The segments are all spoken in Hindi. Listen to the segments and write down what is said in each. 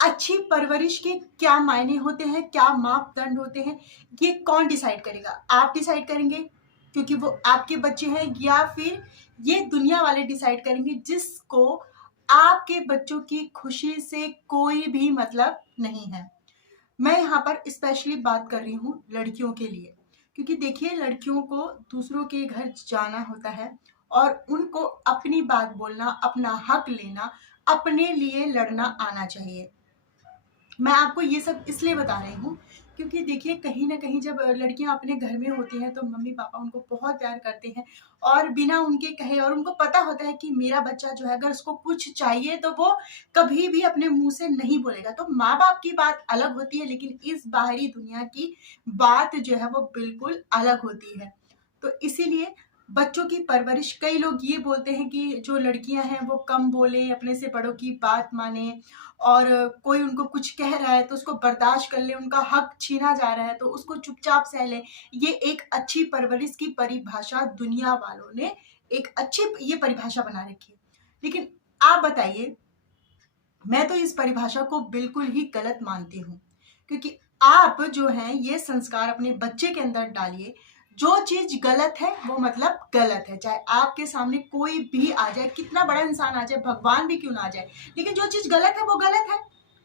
अच्छी परवरिश के क्या मायने होते हैं, क्या मापदंड होते हैं, ये कौन डिसाइड करेगा? आप डिसाइड करेंगे क्योंकि वो आपके बच्चे हैं, या फिर ये दुनिया वाले डिसाइड करेंगे जिसको आपके बच्चों की खुशी से कोई भी मतलब नहीं है। मैं यहाँ पर स्पेशली बात कर रही हूँ लड़कियों के लिए, क्योंकि देखिए लड़कियों को दूसरों के घर जाना होता है और उनको अपनी बात बोलना, अपना हक लेना, अपने लिए लड़ना आना चाहिए। मैं आपको ये सब इसलिए बता रही हूँ क्योंकि देखिए कहीं न कहीं जब लड़कियाँ अपने घर में होती हैं तो मम्मी-पापा उनको बहुत प्यार करते हैं और बिना उनके कहे, और उनको पता होता है कि मेरा बच्चा जो है अगर उसको कुछ चाहिए तो वो कभी भी अपने मुँह से नहीं बोलेगा। तो माँ-बाप की बात अलग होती है, लेकिन इस बाहरी दुनिया की बात जो है वो बिल्कुल अलग होती है। तो इसीलिए बच्चों की परवरिश, कई लोग ये बोलते हैं कि जो लड़कियां हैं वो कम बोलें, अपने से बड़ों की बात माने, और कोई उनको कुछ कह रहा है तो उसको बर्दाश्त कर ले, उनका हक छीना जा रहा है तो उसको चुपचाप सह ले। ये एक अच्छी परवरिश की परिभाषा दुनिया वालों ने एक अच्छी ये परिभाषा बना रखी है। लेकिन आप बताइए, मैं तो इस परिभाषा को बिल्कुल ही गलत मानती हूँ, क्योंकि आप जो हैं ये संस्कार अपने बच्चे के अंदर डालिए। जो चीज गलत है वो मतलब गलत है, चाहे आपके सामने कोई भी आ जाए, कितना बड़ा इंसान आ जाए, भगवान भी क्यों ना आ जाए, लेकिन जो चीज गलत है वो गलत है।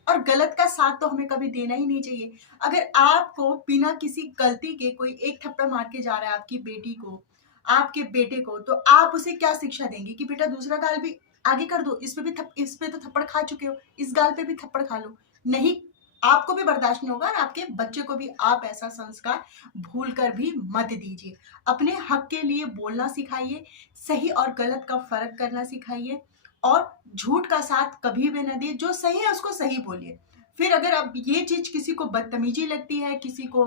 और गलत का साथ तो हमें कभी देना ही नहीं चाहिए। अगर आपको बिना किसी गलती के कोई एक थप्पड़ मार के जा रहा है आपकी बेटी को, आपके बेटे को, तो आप उसे क्या शिक्षा देंगे कि बेटा दूसरा गाल भी आगे कर दो, इस पे तो थप्पड़ खा चुके हो, इस गाल पे भी थप्पड़ खा लो। नहीं, आपको भी बर्दाश्त नहीं होगा और आपके बच्चे को भी आप ऐसा संस्कार भूल कर भी मत दीजिए। अपने हक के लिए बोलना सिखाइए, सही और गलत का फर्क करना सिखाइए, और झूठ का साथ कभी भी न दिए। जो सही है उसको सही बोलिए। फिर अगर अब ये चीज किसी को बदतमीजी लगती है, किसी को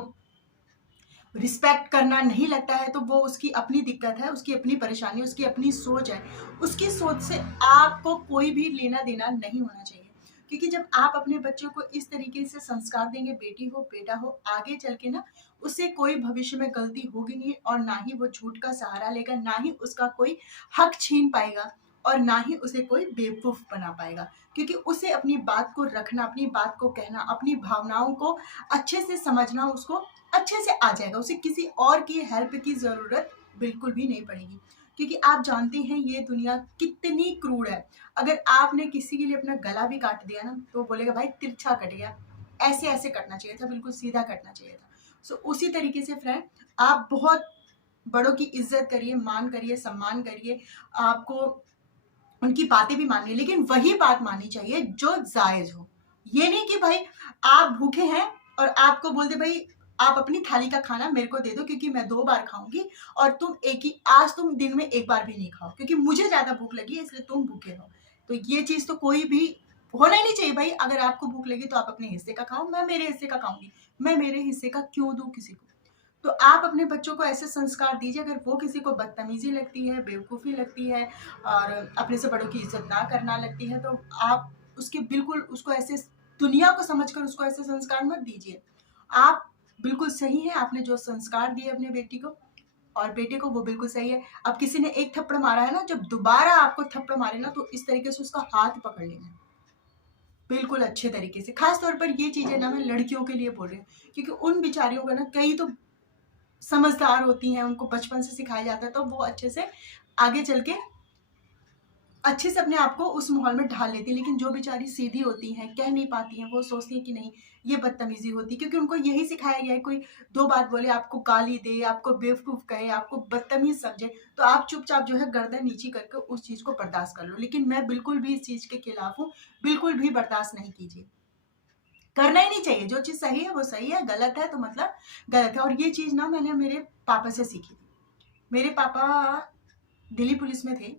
रिस्पेक्ट करना नहीं लगता है, तो वो उसकी अपनी दिक्कत है, उसकी अपनी परेशानी, उसकी अपनी सोच है। उसकी सोच से आपको कोई भी लेना देना नहीं होना चाहिए, क्योंकि जब आप अपने बच्चों को इस तरीके से संस्कार देंगे, बेटी हो बेटा हो, आगे चल के ना उससे कोई भविष्य में गलती होगी नहीं, और ना ही वो झूठ का सहारा लेगा, ना ही उसका कोई हक छीन पाएगा, और ना ही उसे कोई बेवकूफ बना पाएगा। क्योंकि उसे अपनी बात को रखना, अपनी बात को कहना, अपनी भावनाओं को अच्छे से समझना उसको अच्छे से आ जाएगा। उसे किसी और की हेल्प की ज़रूरत बिल्कुल भी नहीं पड़ेगी, क्योंकि आप जानते हैं ये दुनिया कितनी क्रूर है। अगर आपने किसी के लिए अपना गला भी काट दिया ना, तो बोलेगा भाई तिरछा कट गया, ऐसे ऐसे कटना चाहिए था, बिल्कुल सीधा कटना चाहिए था। सो उसी तरीके से फ्रेंड, आप बहुत बड़ों की इज्जत करिए, मान करिए, सम्मान करिए। आपको उनकी बातें भी मानिए, लेकिन वही बात माननी चाहिए जो जायज हो। ये नहीं कि भाई आप भूखे हैं और आपको बोल दे भाई आप अपनी थाली का खाना मेरे को दे दो क्योंकि मैं 2 बार खाऊंगी, और तुम एक ही आज तुम दिन में 1 बार भी नहीं खाओ क्योंकि मुझे ज्यादा भूख लगी है इसलिए तुम भूखे हो। तो ये चीज तो कोई भी होना ही नहीं चाहिए। भाई अगर आपको भूख लगी तो आप अपने हिस्से का खाओ, मैं मेरे हिस्से का खाऊंगी। मैं मेरे हिस्से का क्यों दूं किसी को? तो आप अपने बच्चों को ऐसे संस्कार दीजिए। अगर वो किसी को बदतमीजी लगती है, बेवकूफ़ी लगती है, और अपने से बड़ों की इज्जत ना करना लगती है, तो आप उसके बिल्कुल उसको ऐसे दुनिया को समझकर उसको ऐसे संस्कार मत दीजिए। आप बिल्कुल सही हैं, आपने जो संस्कार दिए अपने बेटी को और बेटे को वो बिल्कुल सही है। अब किसी ने एक थप्पड़ मारा है ना, जब दोबारा आपको थप्पड़ मारे ना तो इस तरीके से उसका हाथ पकड़ लेना, बिल्कुल अच्छे तरीके से। खास तौर पर ये चीज़ें ना मैं लड़कियों के लिए बोल रही हूँ, क्योंकि उन बेचारियों का ना कई तो समझदार होती हैं, उनको बचपन से सिखाया जाता है, तो वो अच्छे से आगे चल के अच्छे से अपने आप को उस माहौल में ढाल लेती है। लेकिन जो बेचारी सीधी होती हैं, कह नहीं पाती हैं, वो सोचती हैं कि नहीं ये बदतमीजी होती है, क्योंकि उनको यही सिखाया गया है कोई 2 बात बोले, आपको गाली दे, आपको बेवकूफ़ कहे, आपको बदतमीज़ समझे, तो आप चुपचाप जो है गर्दन नीची करके उस चीज़ को बर्दाश्त कर लो। लेकिन मैं बिल्कुल भी इस चीज़ के खिलाफ हूँ, बिल्कुल भी बर्दाश्त नहीं कीजिए। करना ही नहीं चाहिए। जो चीज़ सही है वो सही है, गलत है तो मतलब गलत है। और ये चीज़ ना मैंने मेरे पापा से सीखी थी। मेरे पापा दिल्ली पुलिस में थे,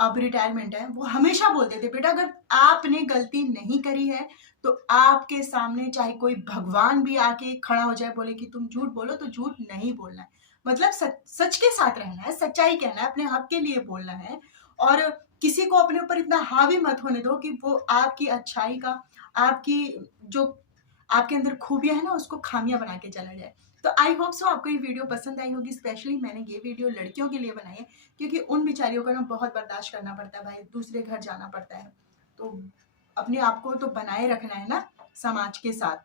अब रिटायरमेंट है। वो हमेशा बोलते थे बेटा अगर आपने गलती नहीं करी है तो आपके सामने चाहे कोई भगवान भी आके खड़ा हो जाए, बोले कि तुम झूठ बोलो, तो झूठ नहीं बोलना है। मतलब सच सच के साथ रहना है, सच्चाई कहना है, अपने हक के लिए बोलना है। और किसी को अपने ऊपर इतना हावी मत होने दो कि वो आपकी अच्छाई का, आपकी जो आपके अंदर खूबियां है ना उसको खामियां बना के चला जाए। तो आई होप सो आपको ये वीडियो पसंद आई होगी। स्पेशली मैंने ये वीडियो लड़कियों के लिए बनाई है, क्योंकि उन बेचारियों को ना बहुत बर्दाश्त करना पड़ता है भाई, दूसरे घर जाना पड़ता है। तो अपने आप को तो बनाए रखना है ना समाज के साथ।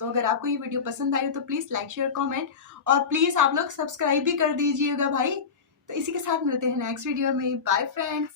तो अगर आपको ये वीडियो पसंद आई हो तो प्लीज़ लाइक शेयर कमेंट और प्लीज़ आप लोग सब्सक्राइब भी कर दीजिएगा भाई। तो इसी के साथ मिलते हैं नेक्स्ट वीडियो में। Bye friends.